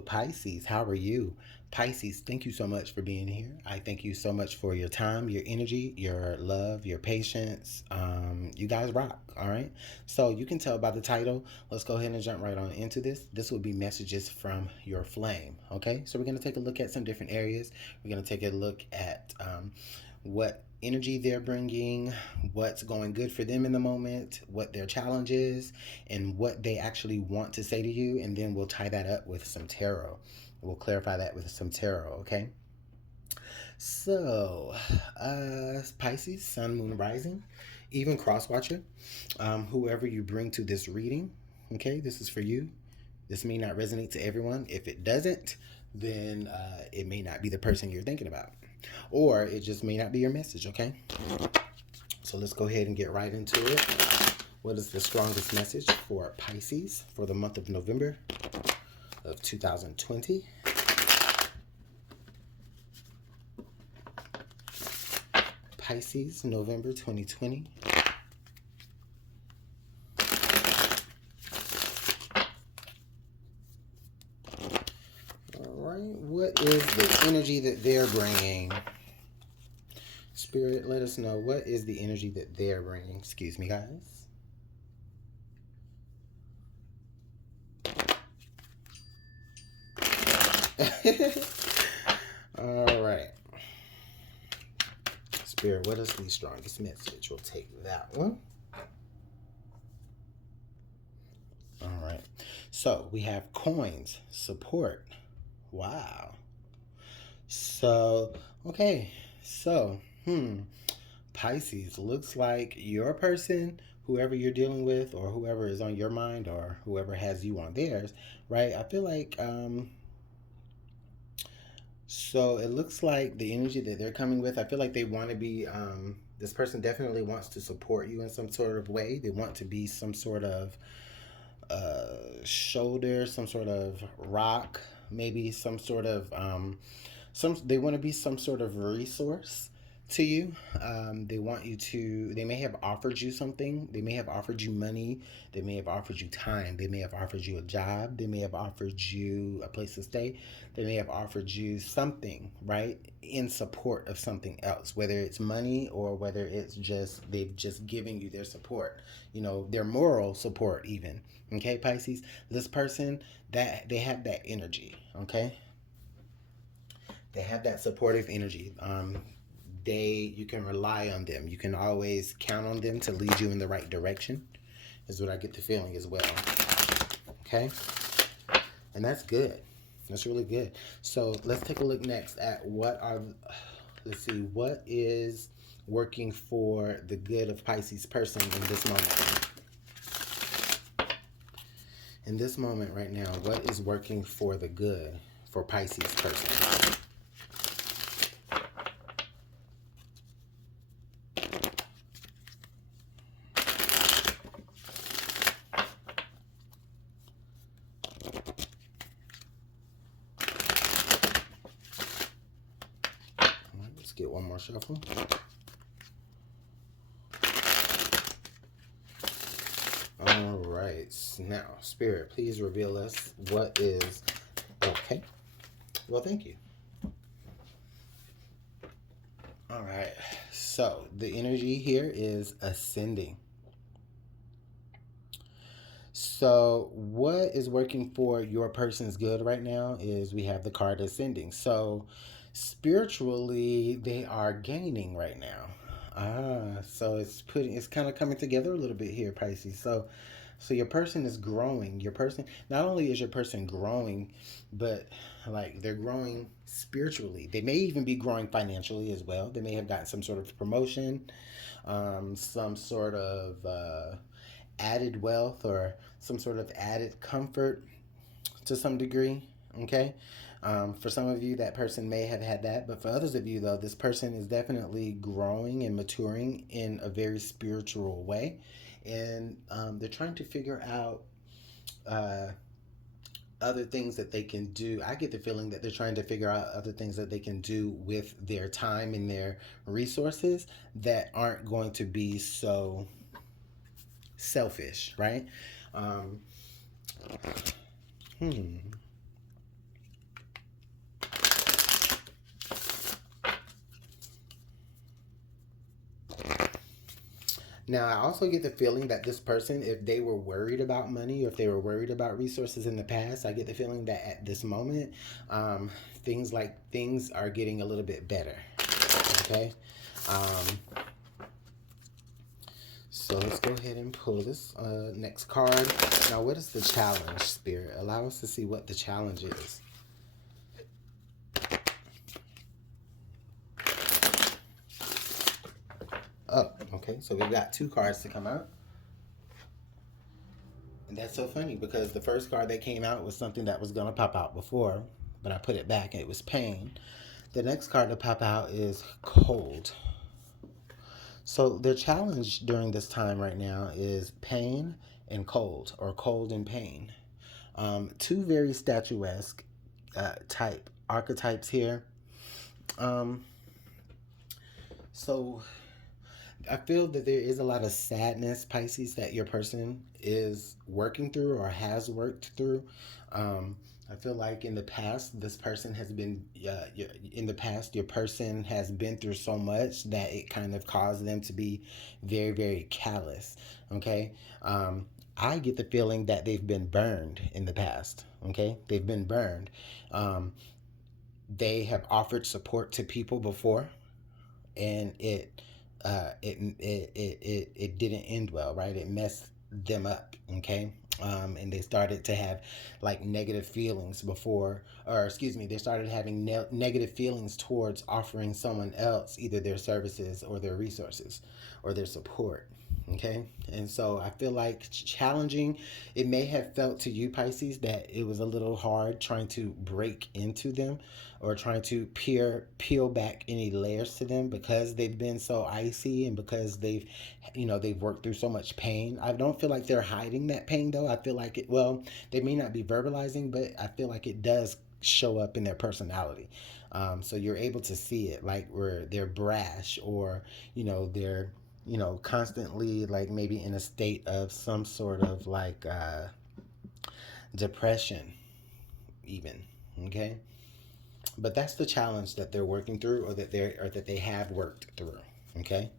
Hello, Pisces. How are you? Pisces, thank you so much for being here. I thank you so much for your time, your energy, your love, your patience. You guys rock, all right? So you can tell by the title. Let's go ahead and jump right on into this. This will be messages from your flame, okay? So we're going to take a look at some different areas. We're going to take a look at what energy they're bringing, what's going good for them in the moment, what their challenge is, and what they actually want to say to you. And then we'll tie that up with some tarot. We'll clarify that with some tarot, okay? So, Pisces, Sun, Moon, Rising, even Cross Watcher, whoever you bring to this reading, okay, this is for you. This may not resonate to everyone. If it doesn't, then it may not be the person you're thinking about. Or it just may not be your message, okay? So let's go ahead and get right into it. What is the strongest message for Pisces for the month of November of 2020? Pisces, November 2020. All right, what is the energy that they're bringing? Spirit, let us know, what is the energy that they're bringing? Excuse me, guys. All right. Spirit, what is the strongest message? We'll take that one. All right. So we have coins, support. Wow. So, okay. So, Pisces, looks like your person, whoever you're dealing with, or whoever is on your mind, or whoever has you on theirs, right? I feel like, so it looks like the energy that they're coming with, I feel like they want to be, this person definitely wants to support you in some sort of way. They want to be some sort of shoulder, some sort of rock, maybe some sort of they want to be some sort of resource to you. They want you to, they may have offered you something. They may have offered you money. They may have offered you time. They may have offered you a job. They may have offered you a place to stay. They may have offered you something, right, in support of something else, whether it's money or whether it's just they've just given you their support, you know, their moral support even. Okay, Pisces, this person, that they have that energy, okay? They have that supportive energy. You can rely on them. You can always count on them to lead you in the right direction, is what I get the feeling as well. Okay? And that's good. That's really good. So let's take a look next at let's see, what is working for the good of Pisces person in this moment. In this moment right now, what is working for the good for Pisces person? Let's get one more shuffle. All right. Now, Spirit, please reveal us what is... Okay. Well, thank you. All right. So, the energy here is ascending. So, what is working for your person's good right now is we have the card ascending. So, spiritually, they are gaining right now. So it's kind of coming together a little bit here, Pisces. So your person is growing. Your person, not only is your person growing, but like they're growing spiritually. They may even be growing financially as well. They may have gotten some sort of promotion, some sort of added wealth, or some sort of added comfort to some degree. Okay. For some of you, that person may have had that, but for others of you, though, this person is definitely growing and maturing in a very spiritual way, and they're trying to figure out other things that they can do. I get the feeling that they're trying to figure out other things that they can do with their time and their resources that aren't going to be so selfish, right? Now, I also get the feeling that this person, if they were worried about money or if they were worried about resources in the past, I get the feeling that at this moment, um, things are getting a little bit better. Okay. Um, so let's go ahead and pull this next card. Now, what is the challenge, Spirit? Allow us to see what the challenge is. Oh, okay. So we've got 2 cards to come out. And that's so funny because the first card that came out was something that was going to pop out before, but I put it back and it was pain. The next card to pop out is cold. So their challenge during this time right now is pain and cold, or cold and pain. 2 very statuesque type archetypes here. So I feel that there is a lot of sadness, Pisces, that your person is working through or has worked through. I feel like in the past, this person has been, in the past, your person has been through so much that it kind of caused them to be very, very callous. Okay. I get the feeling that they've been burned in the past. Okay. They've been burned. Um, they have offered support to people before, and it didn't end well, right? It messed them up, okay? And they started to have like negative feelings before, or excuse me, they started having negative feelings towards offering someone else either their services or their resources or their support. Okay, and so I feel like challenging. It may have felt to you, Pisces, that it was a little hard trying to break into them or trying to peel back any layers to them because they've been so icy and because they've worked through so much pain. I don't feel like they're hiding that pain though. I feel like they may not be verbalizing, but I feel like it does show up in their personality. So you're able to see it, like where they're brash, or they're constantly like maybe in a state of some sort of like depression even. Okay, but that's the challenge that they're working through, or that they have worked through. Okay,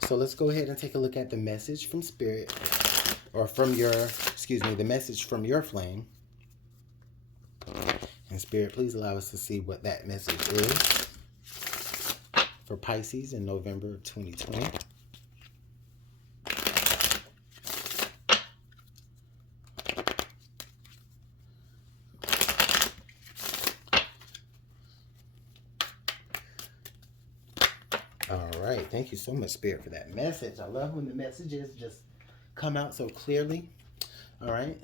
so let's go ahead and take a look at the message from Spirit, or from your, excuse me, the message from your flame. And Spirit, please allow us to see what that message is for Pisces in November 2020. All right. Thank you so much, Spirit, for that message. I love when the messages just come out so clearly. All right.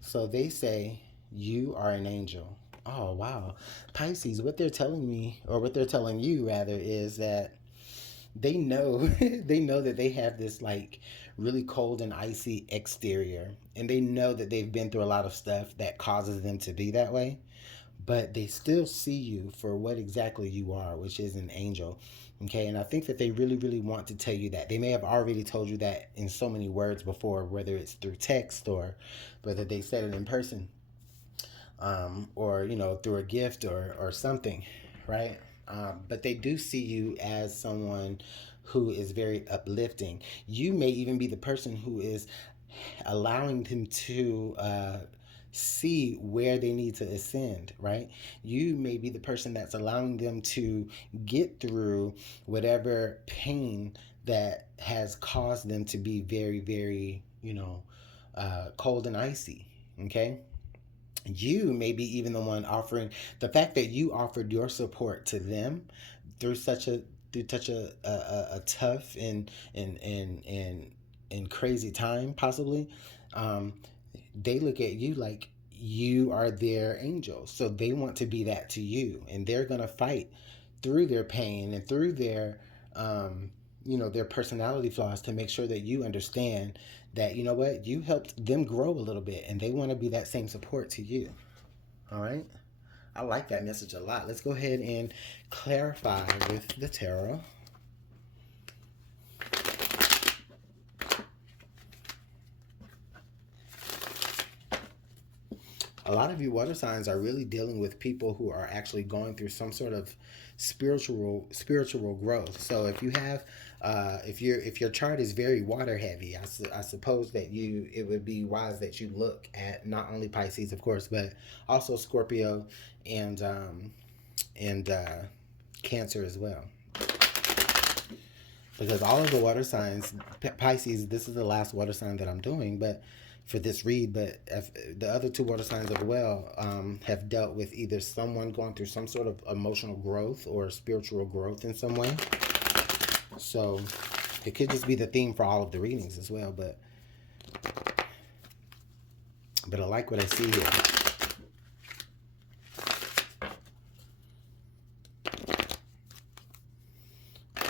So they say, you are an angel. Oh, wow. Pisces, what they're telling me, or what they're telling you rather, is that they know they know that they have this like really cold and icy exterior, and they know that they've been through a lot of stuff that causes them to be that way, but they still see you for what exactly you are, which is an angel. Okay, and I think that they really, really want to tell you that. They may have already told you that in so many words before, whether it's through text or whether they said it in person, or through a gift or something, right? But they do see you as someone who is very uplifting. You may even be the person who is allowing them to see where they need to ascend, right? You may be the person that's allowing them to get through whatever pain that has caused them to be very, very, cold and icy, okay? You may be even the one offering. The fact that you offered your support to them through such a a tough and crazy time, possibly, um, they look at you like you are their angel, so they want to be that to you, and they're gonna fight through their pain and through their personality flaws to make sure that you understand that you helped them grow a little bit, and they want to be that same support to you. All right, I like that message a lot. Let's go ahead and clarify with the tarot. A lot of you water signs are really dealing with people who are actually going through some sort of spiritual growth. So if you have if your chart is very water heavy, I suppose that it would be wise that you look at not only Pisces, of course, but also Scorpio and and Cancer as well, because all of the water signs, Pisces, this is the last water sign that I'm doing, but for this read, but if the other two water signs as well have dealt with either someone going through some sort of emotional growth or spiritual growth in some way. So it could just be the theme for all of the readings as well, but I like what I see here.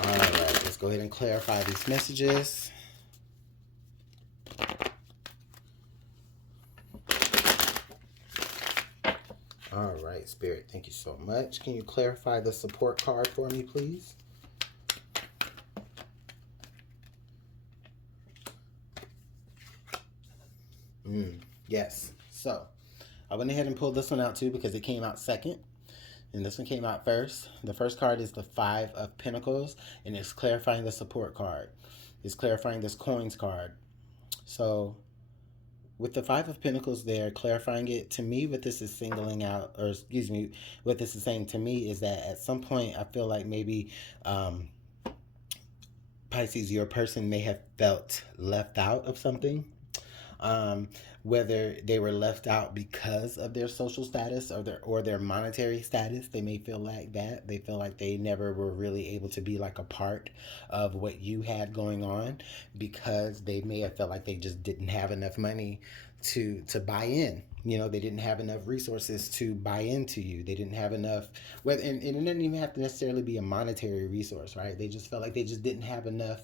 All right, let's go ahead and clarify these messages. All right, Spirit, thank you so much. Can you clarify the support card for me, please? Yes. So I went ahead and pulled this one out too because it came out second. And this one came out first. The first card is the Five of Pentacles, and it's clarifying the support card. It's clarifying this coins card. So with the Five of Pentacles there, clarifying it, to me, what this is singling out, or excuse me, what this is saying to me is that at some point I feel like maybe Pisces, your person may have felt left out of something. Whether they were left out because of their social status or their monetary status, they may feel like that. They feel like they never were really able to be like a part of what you had going on because they may have felt like they just didn't have enough money to buy in. You know, they didn't have enough resources to buy into you. They didn't have enough, and it didn't even have to necessarily be a monetary resource, right? They just felt like they just didn't have enough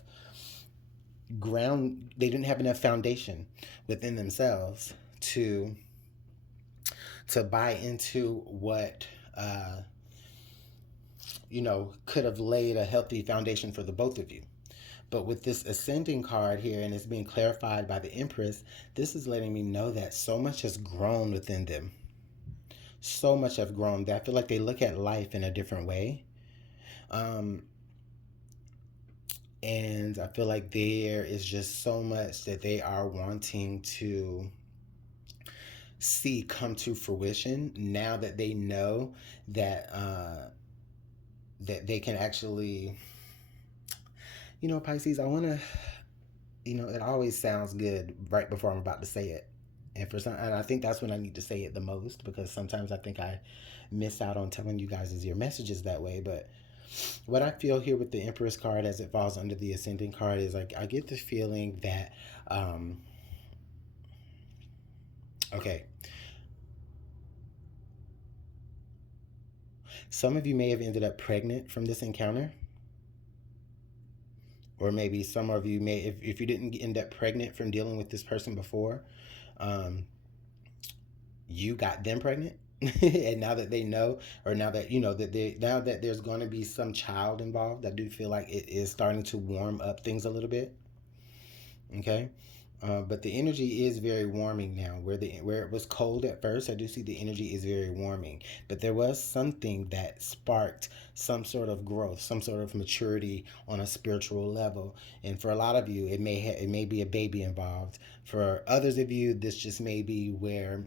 they didn't have enough foundation within themselves to buy into what could have laid a healthy foundation for the both of you. But with this ascending card here, and it's being clarified by the Empress, this is letting me know that so much has grown within them. So much have grown that I feel like they look at life in a different way. And I feel like there is just so much that they are wanting to see come to fruition now that they know that that they can actually, Pisces, I want to, it always sounds good right before I'm about to say it. And I think that's when I need to say it the most, because sometimes I think I miss out on telling you guys your messages that way. But what I feel here with the Empress card as it falls under the Ascending card is like I get the feeling that okay, some of you may have ended up pregnant from this encounter, or maybe some of you may, if you didn't end up pregnant from dealing with this person before, you got them pregnant. And now that they know, or now that now that there's going to be some child involved, I do feel like it is starting to warm up things a little bit. Okay. But the energy is very warming now. Where it was cold at first, I do see the energy is very warming. But there was something that sparked some sort of growth, some sort of maturity on a spiritual level. And for a lot of you, it may be a baby involved. For others of you, this just may be where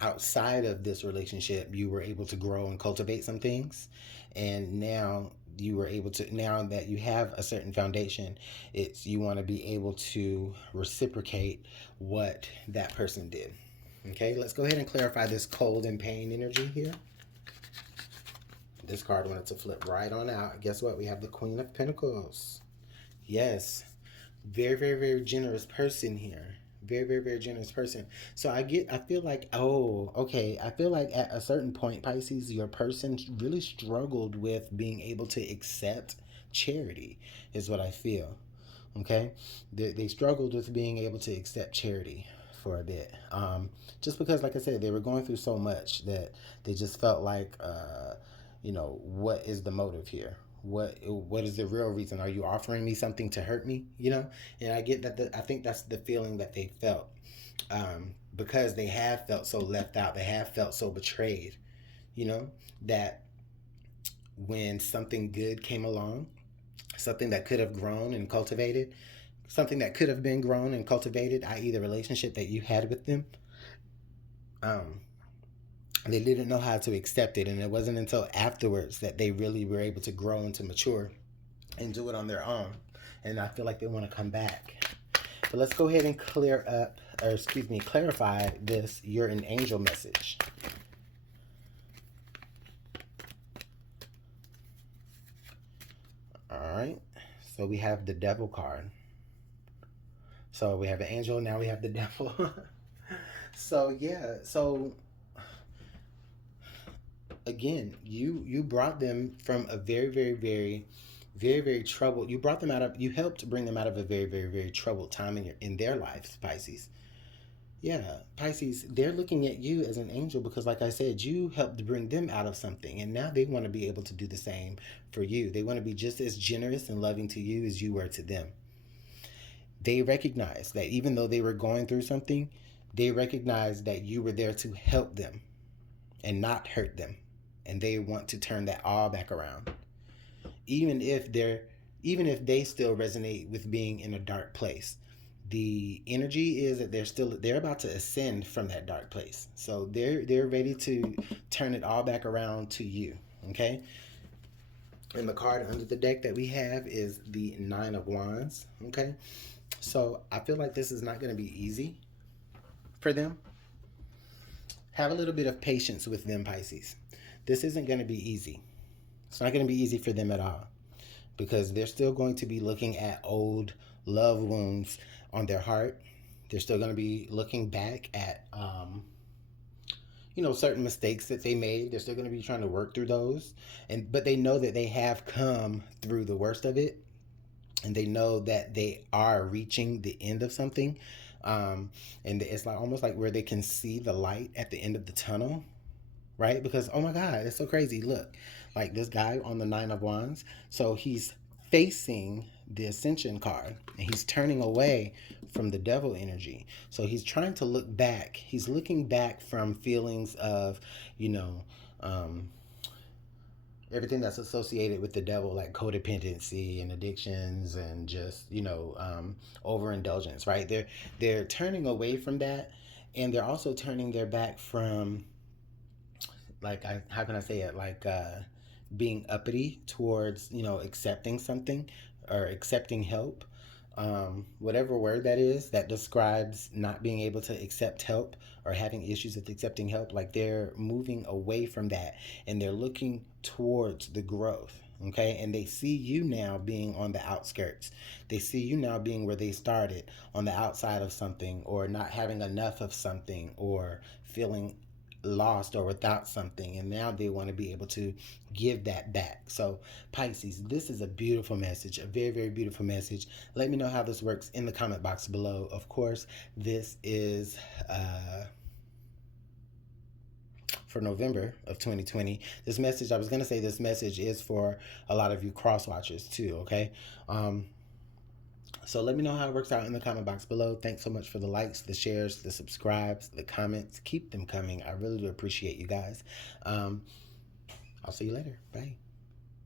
outside of this relationship, you were able to grow and cultivate some things, and now now that you have a certain foundation, you want to be able to reciprocate what that person did. Okay, let's go ahead and clarify this cold and pain energy here. This card wanted to flip right on out. Guess what? We have the Queen of Pentacles. Yes, very, very, very generous person here. Very, very, very generous person. So I feel like, I feel like at a certain point, Pisces, your person really struggled with being able to accept charity, is what I feel. Okay? They struggled with being able to accept charity for a bit. Just because, like I said, they were going through so much that they just felt like, what is the motive here? what is the real reason? Are you offering me something to hurt me? And I get that. I think that's the feeling that they felt, because they have felt so left out. They have felt so betrayed. That when something good came along, something that could have grown and cultivated, something that could have been grown and cultivated, i.e., the relationship that you had with them, um, they didn't know how to accept it. And it wasn't until afterwards that they really were able to grow and to mature and do it on their own. And I feel like they want to come back. But let's go ahead and clarify this. You're an angel message. All right. So we have the devil card. So we have an angel. Now we have the devil. So yeah. So again, you brought them from a very, very, very, very, very troubled. You helped bring them out of a very, very, very troubled time in their lives, Pisces. Yeah, Pisces, they're looking at you as an angel because, like I said, you helped bring them out of something, and now they want to be able to do the same for you. They want to be just as generous and loving to you as you were to them. They recognize that even though they were going through something, they recognize that you were there to help them and not hurt them. And they want to turn that all back around. Even if they still resonate with being in a dark place. The energy is that they're about to ascend from that dark place. So they're ready to turn it all back around to you. Okay? And the card under the deck that we have is the Nine of Wands. Okay? So I feel like this is not going to be easy for them. Have a little bit of patience with them, Pisces. This isn't going to be easy. It's not going to be easy for them at all, because they're still going to be looking at old love wounds on their heart. They're still going to be looking back at, certain mistakes that they made. They're still going to be trying to work through those. But they know that they have come through the worst of it. And they know that they are reaching the end of something. And it's like almost like where they can see the light at the end of the tunnel, right? Because, oh my God, it's so crazy. Look, like this guy on the Nine of Wands. So he's facing the Ascension card and he's turning away from the devil energy. So he's trying to look back. He's looking back from feelings of, everything that's associated with the devil, like codependency and addictions and just, overindulgence, right? They're turning away from that, and they're also turning their back from, how can I say it? Being uppity towards, accepting something or accepting help. Whatever word that is that describes not being able to accept help or having issues with accepting help, like they're moving away from that and they're looking towards the growth. Okay, and they see you now being on the outskirts. They see you now being where they started, on the outside of something, or not having enough of something, or feeling lost or without something, and now they want to be able to give that back. So Pisces, this is a beautiful message, a very, very beautiful message. Let me know how this works in the comment box below. Of course, this is for November of 2020. This message is for a lot of you cross watchers too. Okay, so let me know how it works out in the comment box below. Thanks so much for the likes, the shares, the subscribes, the comments. Keep them coming. I really do appreciate you guys. I'll see you later. Bye.